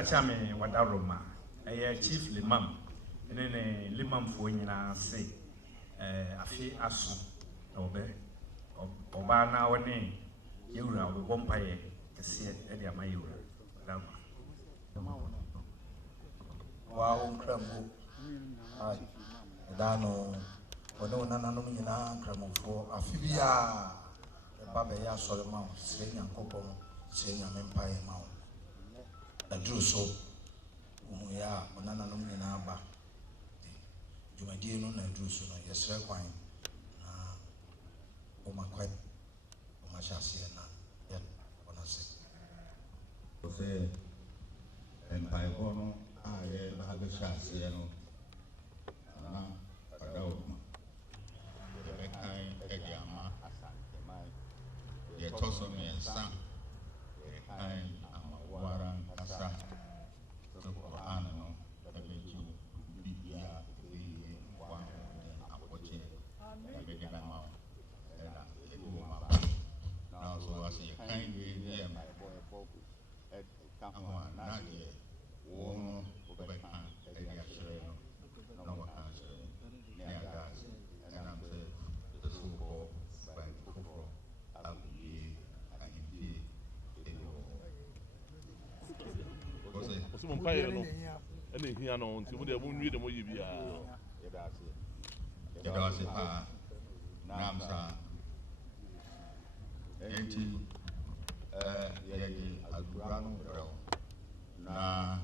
Brother Chame Wadaroma, a chief limam, and then a limam for in say, a fee asu, obe, Obana, our name, you know, the vampire, the sea, and the Mayura. Wow, Crambo. Dano, when no none in Crambo for Amphibia, Babaya Solomon, saying and Coco, saying an empire mount. A Drew so, we are, Banana in Abba. You may dear no, I drew so, yes, sir, wine. Oh, my quite, oh, my chassis, yet, when I say, Empire Bono, I have a chassis, Adoma. The Bekai, Ediama, Ashanti, my dear Tosso and Sam, the kind Amawaran, Asa, the Anno, the Beju, Bibia, one, Apoche, the Begamma, and now so as a kind way, my boy, come on, not yet. One, Bekan, Ediastrano, no one answering, near gas, and I'm the so-called by Kufro, I'll be and here on to the moon read the more you be. Namsa, Alburano, na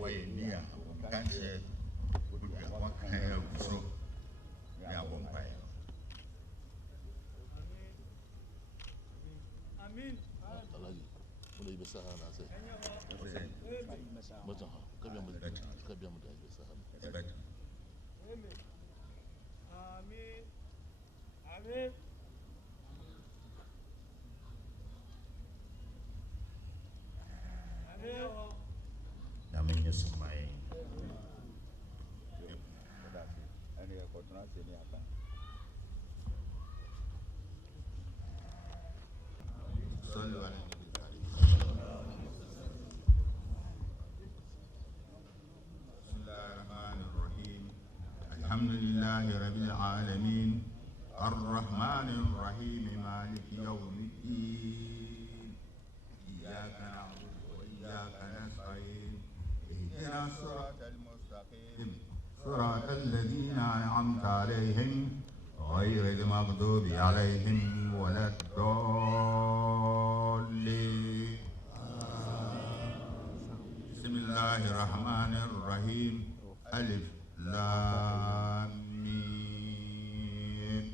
way near, can't say, what kind of so, yeah, won't buy. I mean, yes, my. الحمد لله رب العالمين الرحمن الرحيم مالك يوم الدين إياك نعبد وإياك نستعين اهدنا الصراط المستقيم صراط الذين أنعمت عليهم غير المغضوب عليهم ولا الضالين بسم الله الرحمن الرحيم ألف لام ميم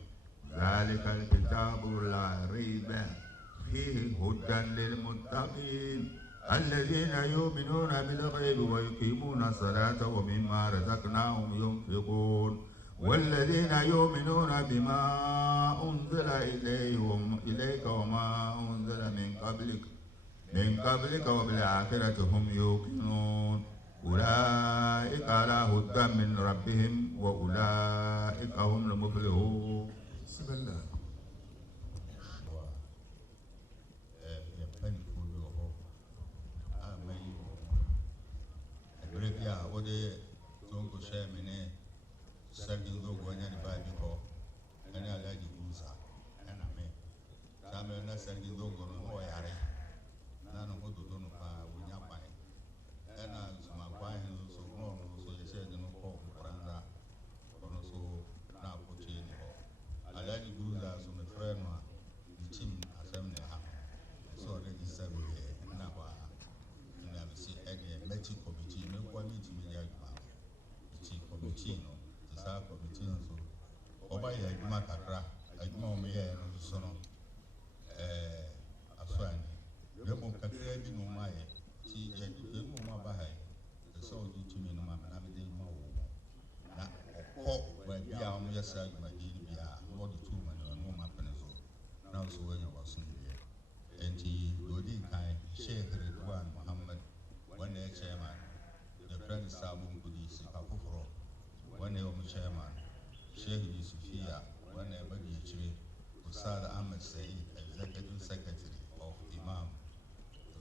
ذلك الكتاب لا ريب فيه هدى للمتقين الذين يؤمنون بالغيب ويقيمون الصلاة ومما رزقناهم ينفقون والذين يؤمنون بما أنزل إليك وما أنزل من قبلك وبالآخرة هم يوقنون أولئك على هدى من ربهم وأولئك هم المفلحون. بسم الله.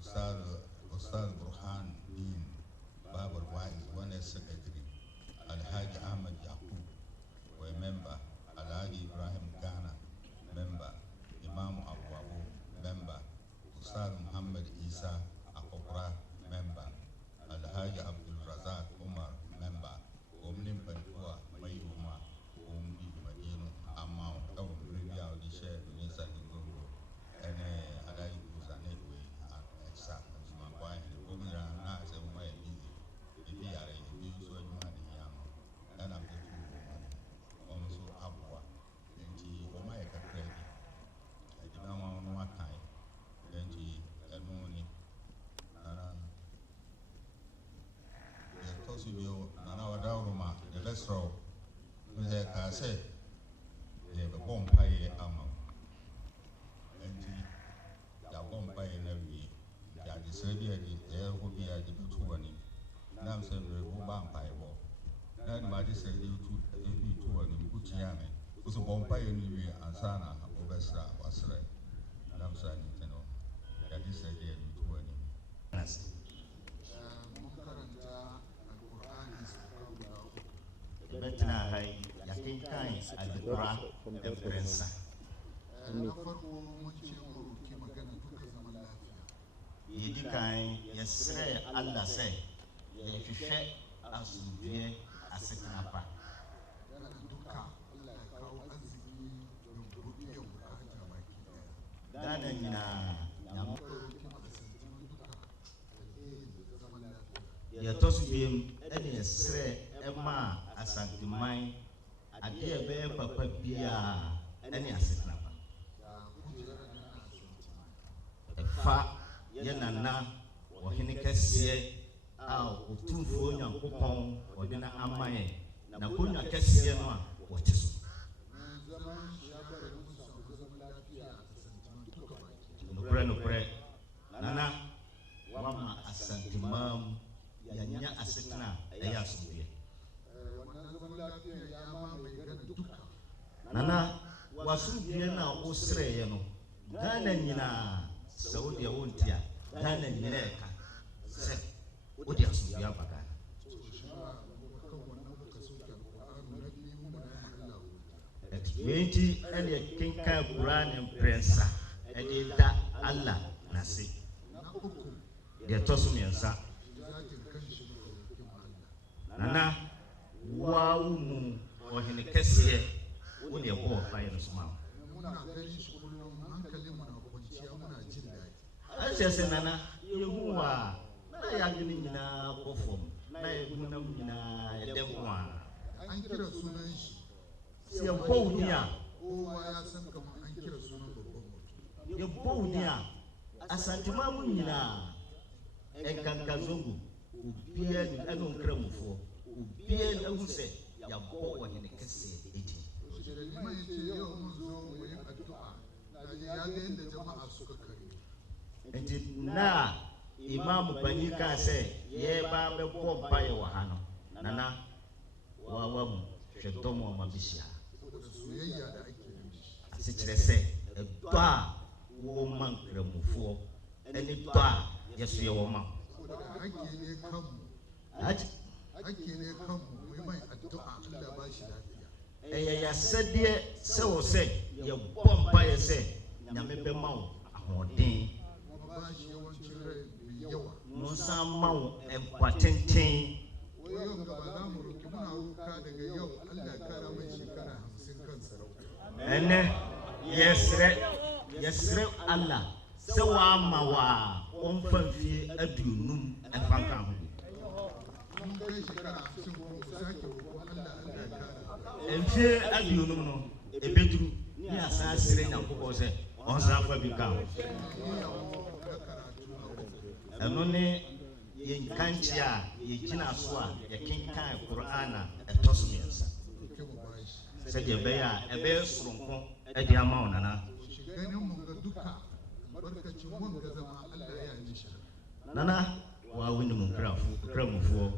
Ustaz Burhan Din Babar Wise, one as secretary, Alhaji Ahmad Yaqub, a member, Alhaji Ibrahim Ghana, member, Imam Abu Abu, member, Ustaz Muhammad Isa Akobra, member, Alhaji Abdul Razak Umar, member, Omnim Pantua, Mayuma, Omdi Madino, Amau, Ewan Brivia, the share, Nisa Ningo, and Alhaji Uzane, and Exact, and Sumawai, and Omira, Nas, and Way, if he are a use of money, and I'm the two women, also Abwa, and he, Omega credit. I did not want one time, and he, and only, Tosibio, Nana Dauruma, the Lestro, with a cassette, they have a bomb pie ammo. And the bomb pie in every year, the Serbia, the air will be at the Tuani. Now, some bomb pie war. Then, my said you two and Utiame was a bomb pie in the Ansana, Obesra, was right. And I'm saying, you know, that is a day in Tuani. Bettina Hay, Yakin Kai, Adura, and Prensa. Yidikai, yes, Allah say, if you share as you hear a second apart. Danina, your Tosbium, and yes, Emma, Ashanti mine, a dear bear, Papa Pia, any asset number. A fat Yanana, or Hinicassia, Otumfuo, young Pupon, or dinner Amae, Nakuna Cassia, what is no pray, Nana, Wama Ashanti Mam, Yanya Assetna, a Yasubia. Nana wasu biya na usre yano Ghana nyina Saudi wontia Ghana nyina ka se odi asu biya baka Eti ene kinka Quran prensa edi da Allah nasi de tosumiensa Nana Wow, or in the Cassia, when you walk by the smile. I said, Nana, you are not in a perform, not a devil. I get a soon. See a bow near. Oh, I asked them come and get a soon. Your bow near Ashanti Mamuna and Kankazungu, who bear and Otumfuo. Bien who said, "Ya boy in the Cassie 80." And now, Imam Panika said, "Ye Baba Bob by Wahano, Nana, Wawam, Shetomo Mabisia." Sitch say, a bar woman Otumfuo, and a bar, yes, your woman. I can't come, we might I said, dear, so say, your bomb by a say, Yamebe Mount, a hoarding. No, some mount and patenting. And yes, Allah, so I'm a fee a dunum and Fankam. And fear as you know, a bedroom, yes, I say, on Safa become. And only in Kantia, Yina Swan, a king kind Qurana, a Tosmians. Said your bear, a bear from a diamond. Nana, while we know Cramofor,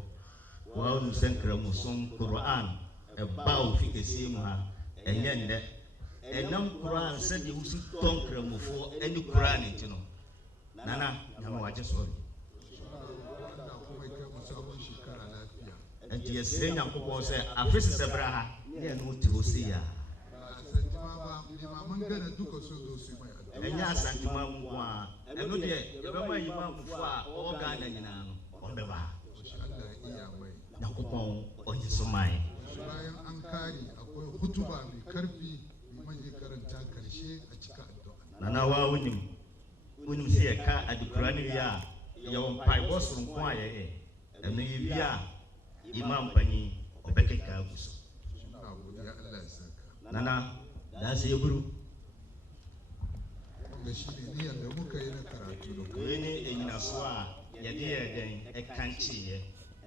while we send Cramoson Quran, a bow figure same and yet, and no Quran said you see Tom Cramofor any Quran, you know. Nana, I'm just sorry. And you say, Uncle was a princess of Braha, no to see ya. And yes, and Mamma, and no, dear, remember you want all garden on the bar. Nakupon on his mind. Nanawa winning see a car at the Crania, your pie was from quiet, and maybe Imam Pani or Becky Cows. Nana, that's your group. Any in a soir, your dear, then a country,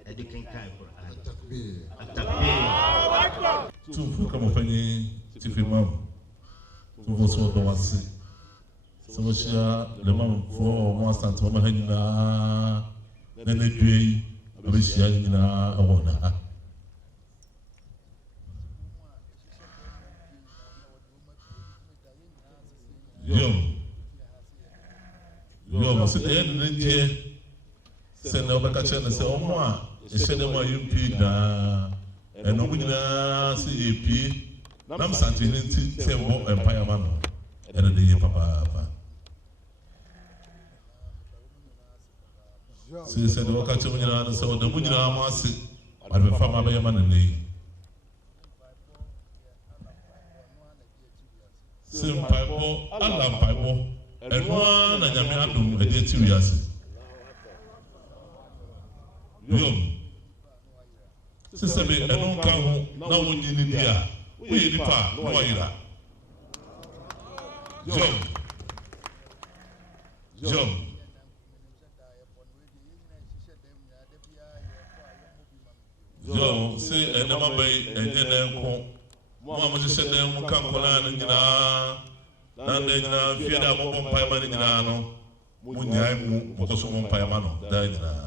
a dicking kind for Otumfuo kama fanye tifi mam tuvo so do wase so mo shia le mam fo mo Ashanti mo ha nyina na na dwei abe shia nyina awona ha yo so de ne die se na obeka chene se omo a ehede mo yimpi da eno munyina se epi nam Ashanti ne nti se mo empire man no ene de ye papa se de waka che munyina no se o de munyina mo ase abe fama be yama ne se mpaibo ala mpaibo eno na nyame adum ede ti wiase Sisabe eno ka ho na wonyi ni dia we nipa no wayira Yo se enema bay enye na enko mo amje se na enko kan kola na nyina na nyina fie da mo pompa ma nyina no mo nyai mu mo to so mo pompa ma no da nyina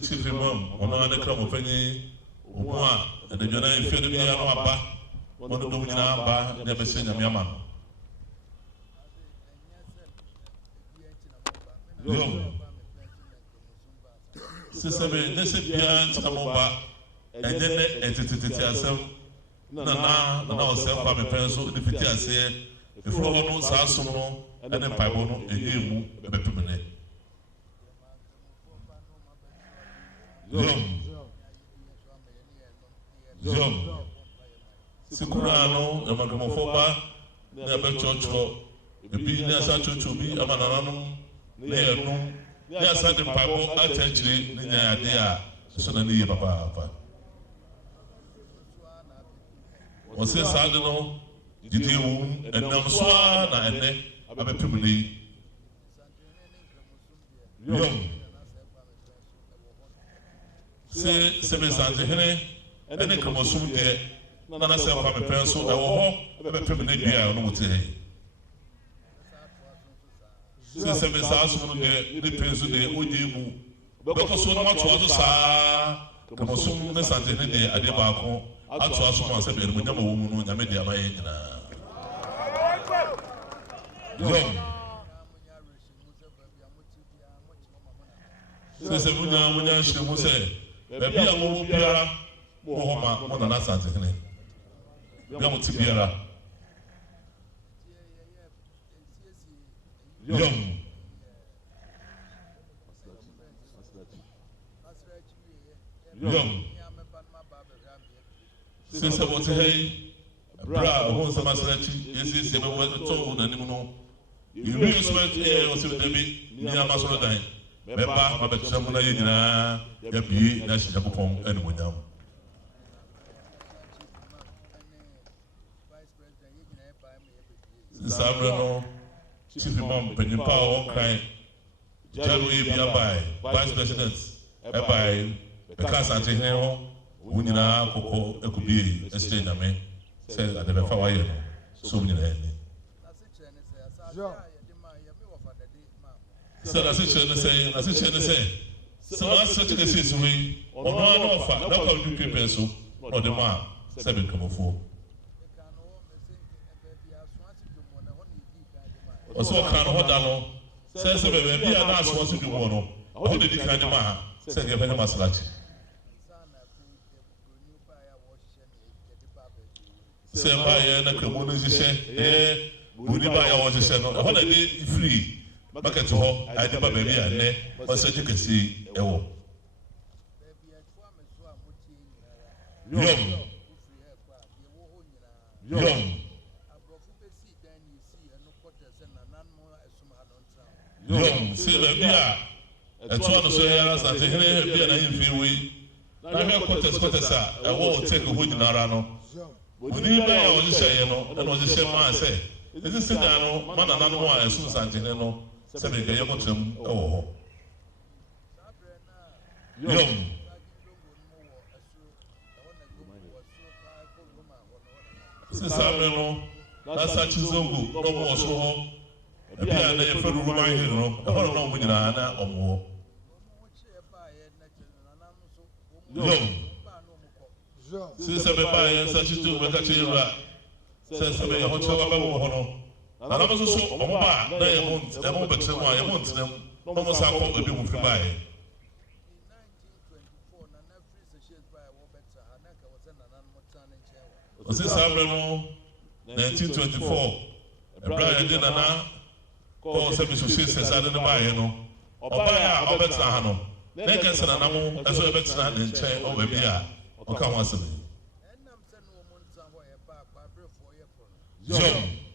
Chief Imam, on a un écran, on fait au moins des jeunes faits de bien à bas, on ne domine pas bas, des messieurs à Miaman. C'est ça, mais laissez bien à mon bas, et n'est à ça. Nana, on sait pas mes pinceaux, de petits assez, il faut nous ça, son nom, et ne pas bon, et nous, et me promener. Sikurano, ya magamofoba, na bechocho, ebi na sa chocho bi amanananu, na yenu, na sa de pabo atechiri ni nya ade a so na ni papa. Wose sa de no, didi wu, enam so na ene abepimni. Se me sanze hene ene kamosum de na na se fa me penso e wo ho be pem ne bia no muti se me sa so de ne penso de oje mu be ko so no mato aso sa kamosum ne sanze hene de ade ba ko ato aso ma se be mu nyama wo mu no nyame de amaye nyina se munya shemu se Baby, I'm going to be more than Ashanti. I'm going to be young. Since I was hey, bra, who's a master? Is this a word told and you really sweat here or so, baby? Near Master. Beba mabetsamuna yina ya bi na shijabopon enumunyam Sabra no Chief Imam Penimpa o kan Jalu yi bia bai Vice President e bai e ka Ashanti hen ho wunyina kokko ekubi estate nyame se adebe fa waye no so wunyina ni So that's it, say. So that's such a situation. Or no offer, no can do people so, or the man, 7 come for. ɔsɛ ɔka no hɔ da no sɛ baabi a na asoɔ so bi wɔ no ɔhɔ de di kan ne ma sɛ deɛ ɛbɛnyɛ masalakye sɛ baayɛ na kramo no hyehyɛ buroni baayɛ a wɔhyehyɛ no ɛhɔ na de firi market hɔ ade ba baabi a nnɛ ɔsɛ gye kɛseɛ ɛwɔ yom sɛ baabi a ɛtoa no so yɛra Asantehene baabi a na yɛmfie wei na hwɛ kɔtɛs a ɛwɔ ɔtek hɔ nyinara no buroni baayɛ a ɔhyehyɛeɛ no ɛna ɔhyehyɛ maa sɛ ɛsi si dan no ma nananom a ɛsom Asantehene no sɛ bɛnkɛyɛ kɔtɛm ɛwɔ hɔ yom sisa me no nasa Chizongo na ɔmo wɔ so hɔ ebi a na yɛfrɛ no Roman Hill no ɛhɔ na ɔmo nyinaa na ɔmo wɔ yom sisa bɛba yɛ nsa Chizongo bɛka kyerɛ yɛwura sɛ bɛyɛ hɔ kyerɛ wabɛwɔ hɔ no nanam nso so ɔmo ba na yɛmo bɛkyerɛ mu a yɛmo ntenam na ɔmo sa kɔ ebi mu firi baeɛ ɔsi saa bere no 1924 ɛberɛ a yɛde nana kɔɔ sɛ mesusie sɛ saa de ne baeɛ no ɔbaeɛ a ɔbɛtena ha no na ɛka sɛ nana mo ɛso ɛbɛtena ne nkyɛn ɔwɔ baabi a ɔka ho asɛm yom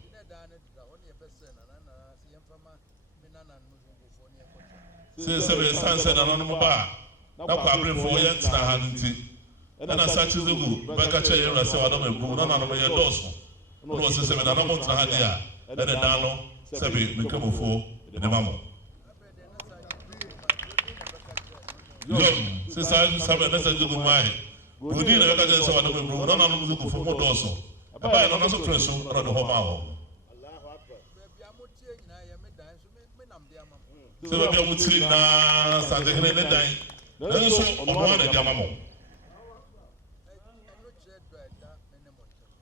sɛ bɛyɛ san sɛ nananom ba a na kɔ aberefoɔ yɛntena ha no nti ɛna sa Chizongo bɛka kyerɛ yɛwura sɛ wadɔm agu na nanom yɛ dɔɔso na wɔsɛ sɛ menanam ntena ha deɛ a ɛne dan no sɛ be menkamufoɔ ne ma mo yom sɛ saa bɛ ne sɛ Chizongo maaɛ buroni na bɛka kyerɛ sɛ wadɔm agu na nanom Chizongofoɔ mo dɔɔso ɛbaeɛ no na so pere so na ɔde hɔ maa hɔ sɛ baabi a motiri na Asantehene ne dan nanso ɔno a na de ama mo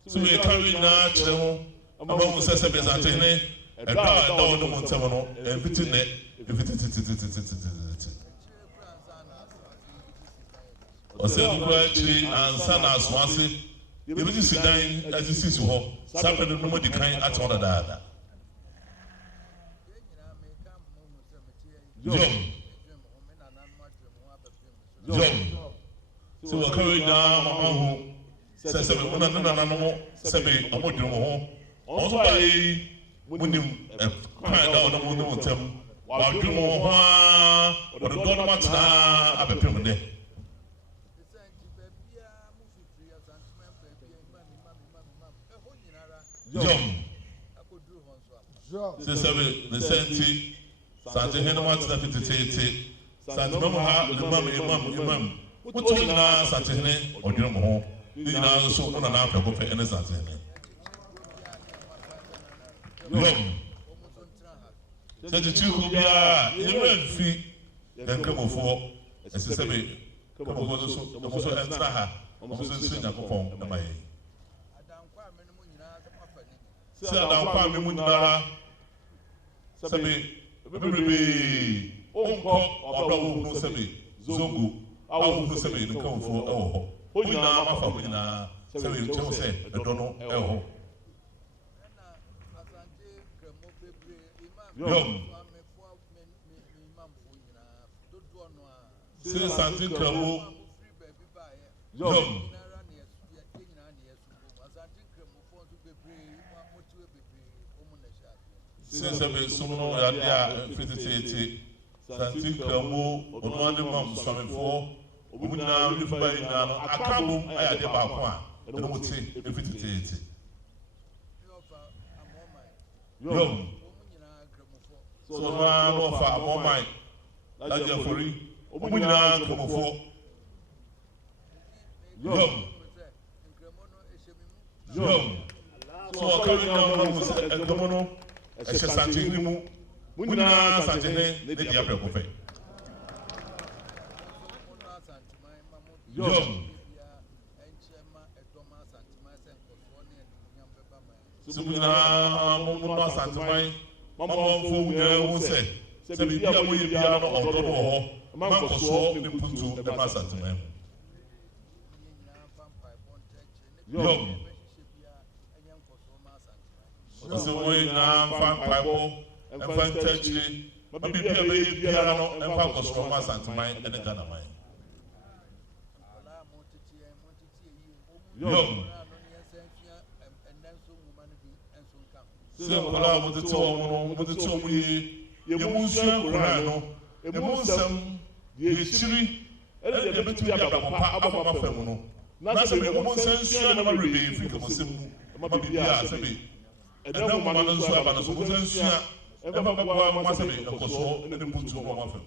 so we carry na kyerɛ ho ama wo sɛ sɛ Asantehene ɛdɔ a ɛda wo ne mo ntɛm no ɛmfiti nnɛ ɛmfiti tititititititi ɔsɛ nkura akyiri ansa na aso ase yɛbɛgye si dan asisi si hɔ saa pɛ no no mɔdi kan ate hɔ dadaada yom sɛ wɔkari nyinaa mama ho sɛ bɛ wona ne nananom sɛ bɛ ɔmo dwene mo ho ɔmo nso baa yi monim kwan da ɔne mo ne mo ntam wadwene mo ho a wɔde dɔ no matena abɛpem nnɛ yom sɛ bɛ ne sɛ nti Asantehene no matena fititete Asantehene ha imam wotu nyinaa Asantehene ɔdwene mo ho ne nyinaa nso wona na apɛ kɔpɛ ɛne Asantehene yom sɛ kyikyiri biara yɛmmerɛ mfi yɛnkramofoɔ ɛsɛ sɛ be kramofoɔ nso ɔmo nso ɛntena ha ɔmo nso nsi Nyankopɔn ɛma yɛn sɛ adankwa a me mu nyinara sɛ be bebree ɔnkɔ ɔbra wohunu sɛ be Zongo a wohunu sɛ be ne nkramofoɔ ɛwɔ hɔ hɔ nyinaa mafa hɔ nyinaa sɛ be kyɛw sɛ ɛdɔ no ɛwɔ hɔ yom sɛ Asante nkramo yom sɛ be som no yɛade a fititete Asante nkramo ɔno ane ma nsɔmefoɔ ɔmo nyinaa wifi ba nyinaa no aka bom ayɛ adeɛ baako a ɛno mo te ɛfititete yom so ɔno a na ɔfa amɔman lagye afɔri ɔmo nyinaa nkramofoɔ yom so ɔkari nyinaa ɔmo sɛ nkramo no ɛhyɛ Asantehene mu mo nyinaa Asantehene ne deɛ apɛ kɔpɛ yom so mo nyinaa mo no Asanteman Mama phone who say be a way piano or door, Mamma saw the Puntu, the master to them. Young. So we now find Bible and find church, but be a baby piano and focus from us and mine and the Ghana mine. Young. So, with the two, you won't say, you won't say, you chili, and the bit to have a papa of my family. Not a woman says, you never really think of him, maybe as a bit. And no woman is so about the woman's and Papa was a bit of course, and then put to one of them.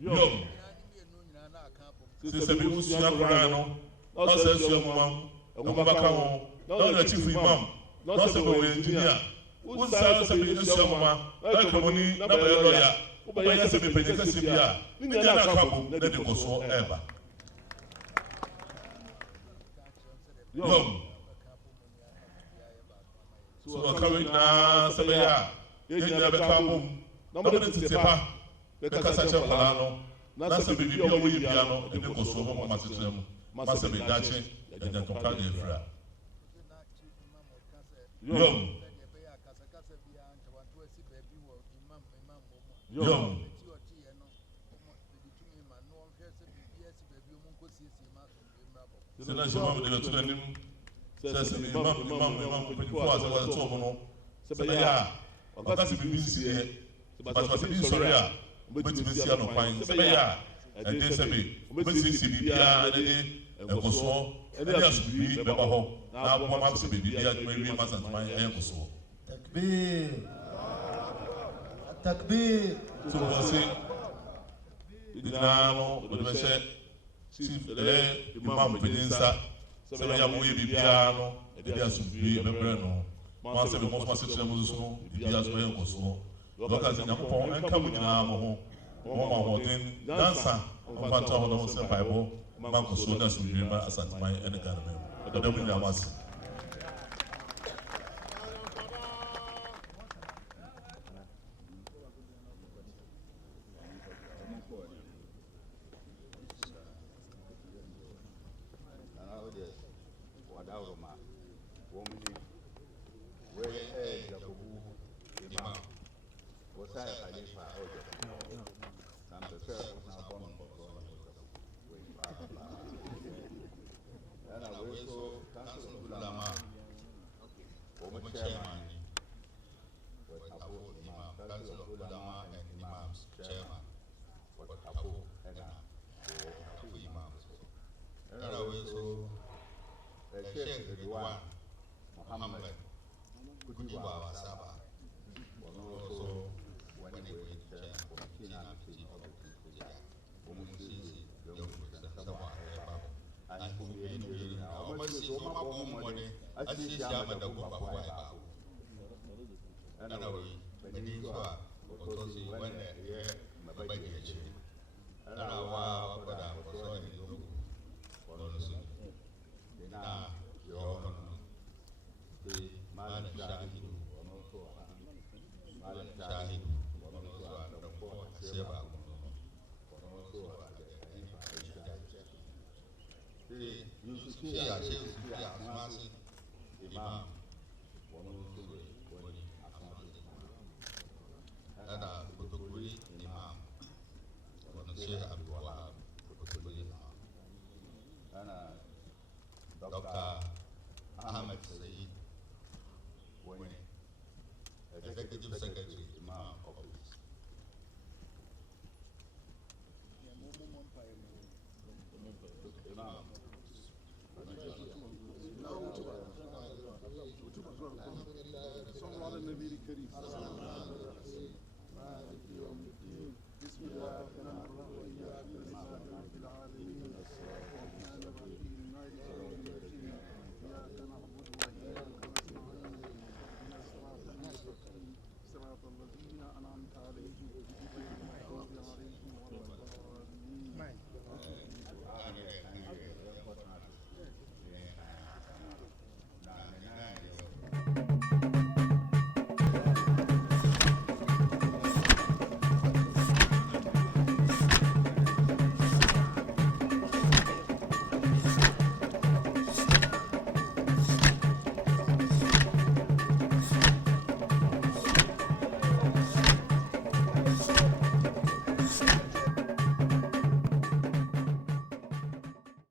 Young. Sister Bibusia Corano, not says your mom, a woman, not a chief imam, not a engineer. Who says a bit of your mama, like a money, not a lawyer, who by yes, a bit of Sibia, in the other trouble, let it go so ever. Young. So coming now, Sabaya, you never come, nobody to Tepa, because such a Palano. Nasa bibi o wi piano e ko so mo masetsem masa be dache e den to ka de fra yom sena joma mo de to nim se imam pe ko asa wa to mo no se be ya o ka se bibi si e ba so se bi sori a betumi si ano kwan sɛ bɛyɛ a ɛde sɛ bi wobɛsiesie biribiara ɛde nkɔsoɔ ɛde asomdwie bɛba hɔ na aboa sɛ biribiara adwuma wie ma santeman ɛyɛ nkɔsoɔ takbir so wɔ se nyinaa no wɔde bɛhyɛ chief ɛdɛ imam panyin nsa sɛ bɛyɛ a moyɛ biribiara no ɛde asomdwie bɛbrɛ no ma sɛ bi mɔsoma sekyerɛ mu nso no biribiara so bɛyɛ nkɔsoɔ Locals in Yapon and coming now, Mama, dancer, Mata, or some Bible, Manco Sonas, we remember as at my any kind of but then we must. Executive Secretary, Imam Office. Imam.